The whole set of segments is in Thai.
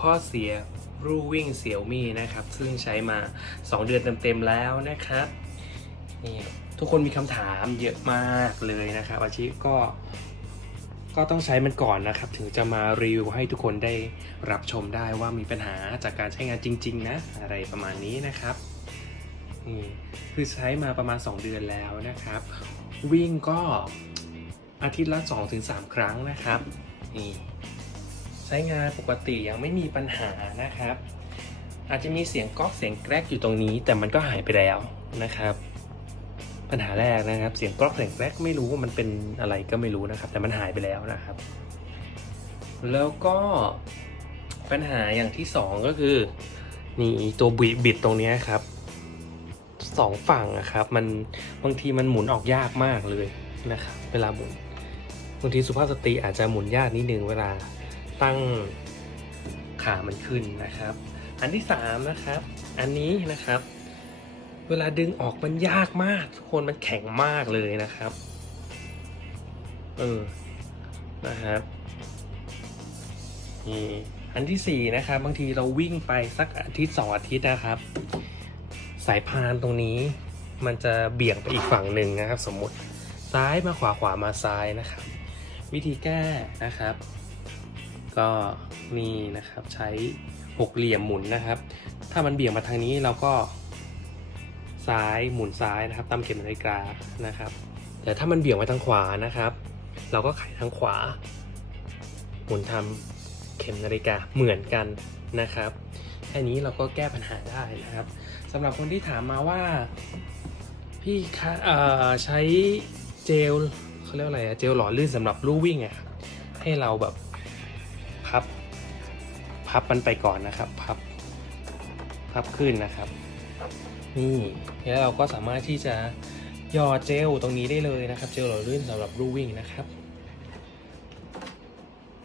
ข้อเสียรูวิ่งเสี่ยวมี่นะครับ ซึ่งใช้มา 2 เดือนเต็มๆแล้วนะครับนี่ทุกคนมีคำถามเยอะมากเลยนะครับ อาชีก็ก็ต้องใช้มันก่อนนะครับ ถึงจะมารีวิวให้ทุกคนได้รับชมได้ว่ามีปัญหาจากการใช้งานจริง ๆ นะ อะไรประมาณนี้นะครับนี่คือใช้มาประมาณ 2 เดือนแล้วนะครับ วิ่งก็อาทิตย์ละ 2-3 ครั้งนะครับนี่ ใช้งานปกติยังไม่มีปัญหานะครับ อาจจะมีเสียงก๊อกเสียงแกรกอยู่ตรงนี้ แต่มันก็หายไปแล้วนะครับ ปัญหาแรกนะครับ เสียงก๊อกเสียงแกรกไม่รู้ว่ามันเป็นอะไรก็ไม่รู้นะครับ แต่มันหายไปแล้วนะครับ แล้วก็ปัญหาอย่างที่สองก็คือนี่ตัวบิบิดตรงนี้ครับสองฝั่งนะครับ มันบางทีมันหมุนออกยากมากเลยนะครับ เวลาหมุนบางทีสุภาพสตรีอาจจะหมุนยากนิดนึงเวลา ตั้งขามันขึ้นนะครับ อันที่สามนะครับ อันนี้นะครับ เวลาดึงออกมันยากมากทุกคนมันแข็งมากเลยนะครับ เออ นะครับนี่อันที่สี่นะครับ บางทีเราวิ่งไปสักอาทิตย์สองอาทิตย์นะครับ สายพานตรงนี้ มันจะเบี่ยงไปอีกฝั่งหนึ่งนะครับ สมมุติซ้ายมาขวาขวามาซ้ายนะครับ วิธีแก้นะครับ ก็นี่นะครับใช้หกเหลี่ยมหมุนนะครับ ถ้ามันเบี่ยงมาทางนี้เราก็ซ้ายหมุนซ้ายนะครับ ตามเข็มนาฬิกานะครับ แต่ถ้ามันเบี่ยงมาทางขวานะครับ เราก็ไขทางขวา หมุนทำเข็มนาฬิกาเหมือนกันนะครับแค่นี้เราก็แก้ปัญหาได้นะครับสำหรับคนที่ถามมาว่าพี่คะใช้เจลเขาเรียกอะไรอะเจลหล่อลื่นสำหรับลู่วิ่งอะให้เราแบบ พับมันไปก่อนนะครับ พับ พับขึ้นนะครับ นี่แล้วเราก็สามารถที่จะหยอดเจลตรงนี้ได้เลยนะครับ เจลหล่อลื่นสำหรับลู่วิ่งนะครับ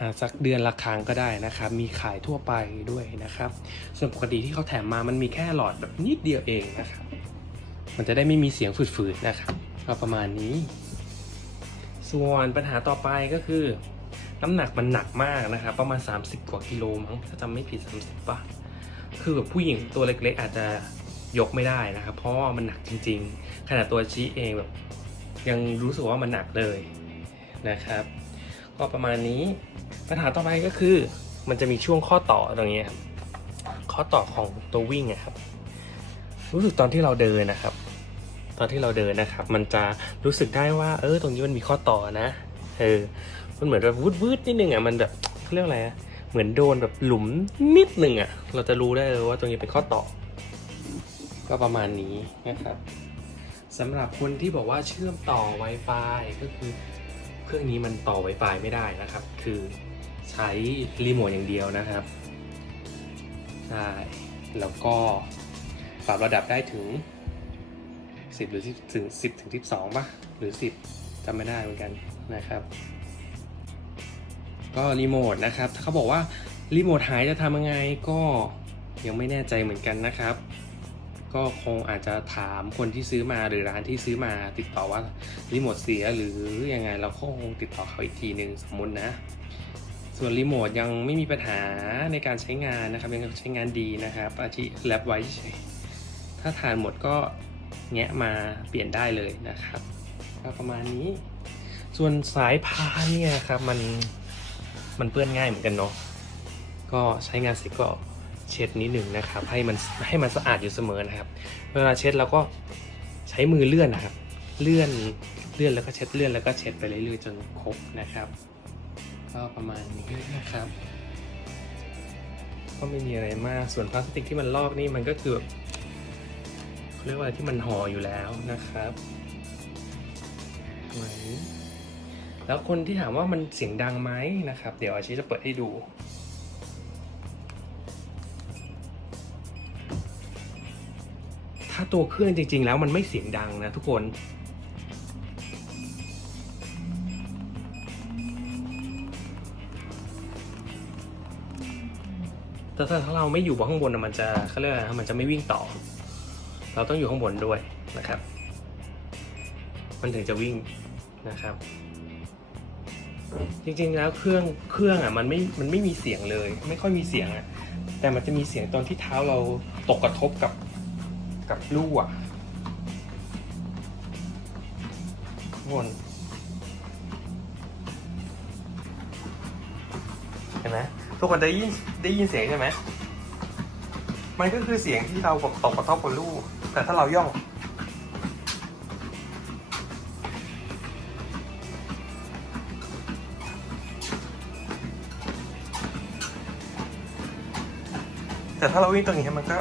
อ่าสักเดือนละครั้งก็ได้นะครับ มีขายทั่วไปด้วยนะครับ ส่วนปกติที่เขาแถมมามันมีแค่หลอดแบบนิดเดียวเองนะครับ มันจะได้ไม่มีเสียงฝืดๆนะครับ ก็ประมาณนี้ ส่วนปัญหาต่อไปก็คือ น้ำหนักมันหนักมากนะครับ ประมาณ 30 กว่ากิโลมั้งถ้าจำไม่ผิด 30ป่ะคือแบบผู้หญิงตัวเล็กๆ อาจจะยกไม่ได้นะครับ เพราะมันหนักจริง ๆ ขนาดตัวชี้เองแบบยังรู้สึกว่ามันหนักเลยนะครับ ก็ประมาณนี้ปัญหาต่อไปก็คือ มันจะมีช่วงข้อต่อตรงนี้ครับข้อต่อของตัววิ่งอะครับ รู้สึกตอนที่เราเดินนะครับ ตอนที่เราเดินนะครับ มันจะรู้สึกได้ว่า เออ ตรงนี้มันมีข้อต่อนะเออ มันเหมือนแบบวืดวืดๆนิดนึงอะมันแบบเขาเรียกอะไรอะเหมือนโดนแบบหลุมนิดนึงอะ เราจะรู้ได้เลยว่าตรงนี้เป็นข้อต่อ ก็ประมาณนี้นะครับสำหรับคนที่บอกว่าเชื่อมต่อ Wi-Fi ก็คือเครื่องนี้มันต่อ Wi-Fi ไม่ได้นะครับ คือใช้รีโมทอย่างเดียวนะครับใช่แล้วก็ปรับระดับได้ถึง 10 หรือ10ถึง10ถึง12ป่ะหรือ 10จำไม่ได้เหมือนกันนะครับ ก็รีโมทนะครับเขาบอกว่ารีโมทหายจะทำยังไงก็ยังไม่แน่ใจเหมือนกันนะครับ ก็คงอาจจะถามคนที่ซื้อมาหรือร้านที่ซื้อมาติดต่อว่ารีโมทเสียหรือยังไงเราก็คงติดต่อเขาอีกทีหนึ่งสมมตินะ ส่วนรีโมทยังไม่มีปัญหาในการใช้งานนะครับยังใช้งานดีนะครับ อาทิแลบไว้ถ้าทานหมดก็แงะมาเปลี่ยนได้เลยนะครับก็ประมาณนี้ ส่วนสายพานเนี่ยครับมัน มันเปื้อนง่ายเหมือนกันเนาะก็ใช้งานเสร็จก็เช็ดนิดหนึ่งนะครับ ให้มันให้มันสะอาดอยู่เสมอนะครับ เวลาเช็ดเราก็ใช้มือเลื่อนนะครับ เลื่อนเลื่อนแล้วก็เช็ดเลื่อนแล้วก็เช็ดไปเรื่อยๆจนครบนะครับ ก็ประมาณนี้นะครับ ก็ไม่มีอะไรมากส่วนพลาสติกที่มันลอกนี่มันก็คือแบบเขาเรียกว่าอะไรที่มันห่ออยู่แล้วนะครับประมาณนี้ แล้วคนที่ถามว่ามันเสียงดังไหมนะครับ เดี๋ยวอาชีจะเปิดให้ดู ถ้าตัวเครื่องจริง ๆ แล้วมันไม่เสียงดังนะทุกคนแต่ถ้าถ้าเราไม่อยู่บนข้างบนมันจะเขาเรียกอะไรมันจะไม่วิ่งต่อ เราต้องอยู่ข้างบนด้วยนะครับ มันถึงจะวิ่งนะครับ จริงๆแล้วเครื่องเครื่องอะมันไม่มันไม่มีเสียงเลย ไม่ค่อยมีเสียงอะแต่มันจะมีเสียงตอนที่เท้าเราตกกระทบกับกับลู่อะวนเห็นไหมทุกคนได้ยินได้ยินเสียงใช่ไหมมันก็คือเสียงที่เราตกกระทบกับลู่แต่ถ้าเราย่อง แต่ถ้าเราวิ่งตรงนี้มันก็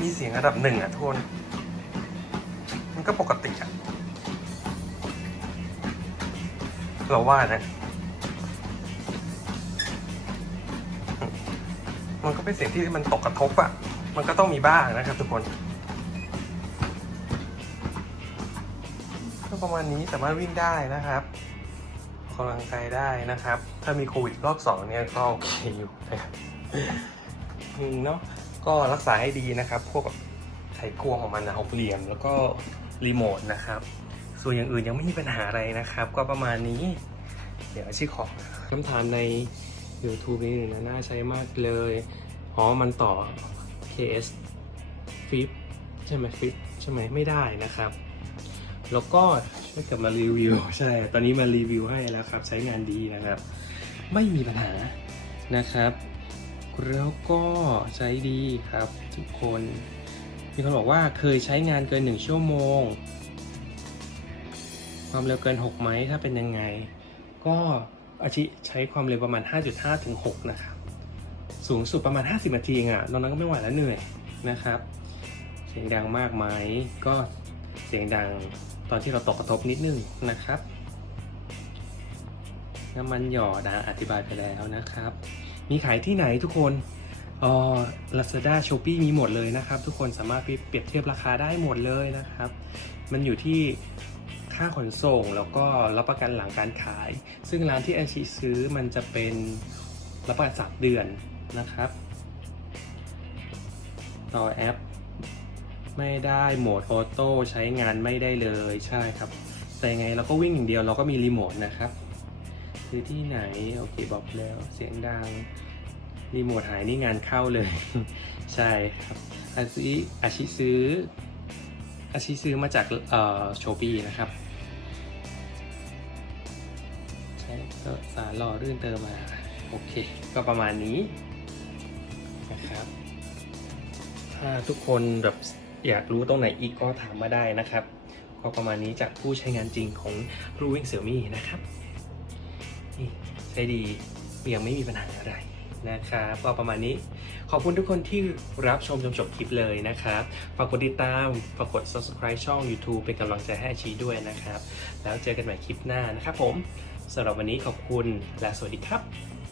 มีเสียงระดับหนึ่งอะทุกคนมันก็ปกติอะเราว่านะมันก็เป็นเสียงที่มันตกกระทบอะมันก็ต้องมีบ้างนะครับทุกคนก็ประมาณนี้สามารถวิ่งได้นะครับกำลังกายได้นะครับ ถ้ามีโควิดรอบสองเนี่ยก็โอเคอยู่นะครับ เนาะก็รักษาให้ดีนะครับ พวกไขควงของมันนะหกเหลี่ยม แล้วก็รีโมทนะครับ ส่วนอย่างอื่นยังไม่มีปัญหาอะไรนะครับ ก็ประมาณนี้ เดี๋ยวอาชีพของคำถามใน YouTube นี่นะน่าใช้มากเลยอ๋อมันต่อ KS Flip ใช่ไหม Flip ใช่ไหมไม่ได้นะครับ แล้วก็ช่วยกลับมารีวิว ใช่ ตอนนี้มารีวิวให้แล้วครับ ใช้งานดีนะครับ ไม่มีปัญหานะครับ แล้วก็ใช้ดีครับทุกคน มีคนบอกว่าเคยใช้งานเกิน 1 ชั่วโมง ความเร็วเกิน6ไหมถ้าเป็นยังไง ก็อาชิใช้ความเร็วประมาณ 5.5 ถึง 6 นะครับ สูงสุดประมาณ 50 นาทีองอะนอกนั้นก็ไม่ไหวแล้วเหนื่อยนะครับ เสียงดังมากไหมก็เสียงดังตอนที่เราตกกระทบนิดนึงนะครับ น้ำมันหยอดะอธิบายไปแล้วนะครับ มีขายที่ไหนทุกคนอ๋อ Lazada Shopee มีหมดเลยนะครับ ทุกคนสามารถไปเปรียบเทียบราคาได้หมดเลยนะครับ มันอยู่ที่ค่าขนส่งแล้วก็รับประกันหลังการขาย ซึ่งร้านที่แอนชีซื้อมันจะเป็นรับประกันสามเดือนนะครับ ต่อแอป ไม่ได้โหมดออโต้ใช้งานไม่ได้เลยใช่ครับ แต่ยังไงเราก็วิ่งอย่างเดียวเราก็มีรีโมทนะครับ คือที่ไหน โอเคบอกแล้วเสียงดังรีโมทหายนี่งานเข้าเลย ใช่ครับอาชิอาชิซื้ออาชิซื้อมาจากเอ่อโชปีนะครับ ใช่ก็สารหล่อรื่นเติมมา โอเค ก็ประมาณนี้นะครับถ้าทุกคนแบบอยากรู้ตรงไหนอีกก็ถามมาได้นะครับ ก็ประมาณนี้จากผู้ใช้งานจริงของรูวิ่งเสี่ยมี่นะครับ นี่ใช้ดียังไม่มีปัญหาอะไรนะครับก็ประมาณนี้ขอบคุณทุกคนที่รับชมจนจบคลิปเลยนะครับฝากกดติดตามฝากกด subscribe ช่อง YouTube เป็นกำลังใจให้ชีด้วยนะครับ แล้วเจอกันใหม่คลิปหน้านะครับผมสำหรับวันนี้ขอบคุณและสวัสดีครับ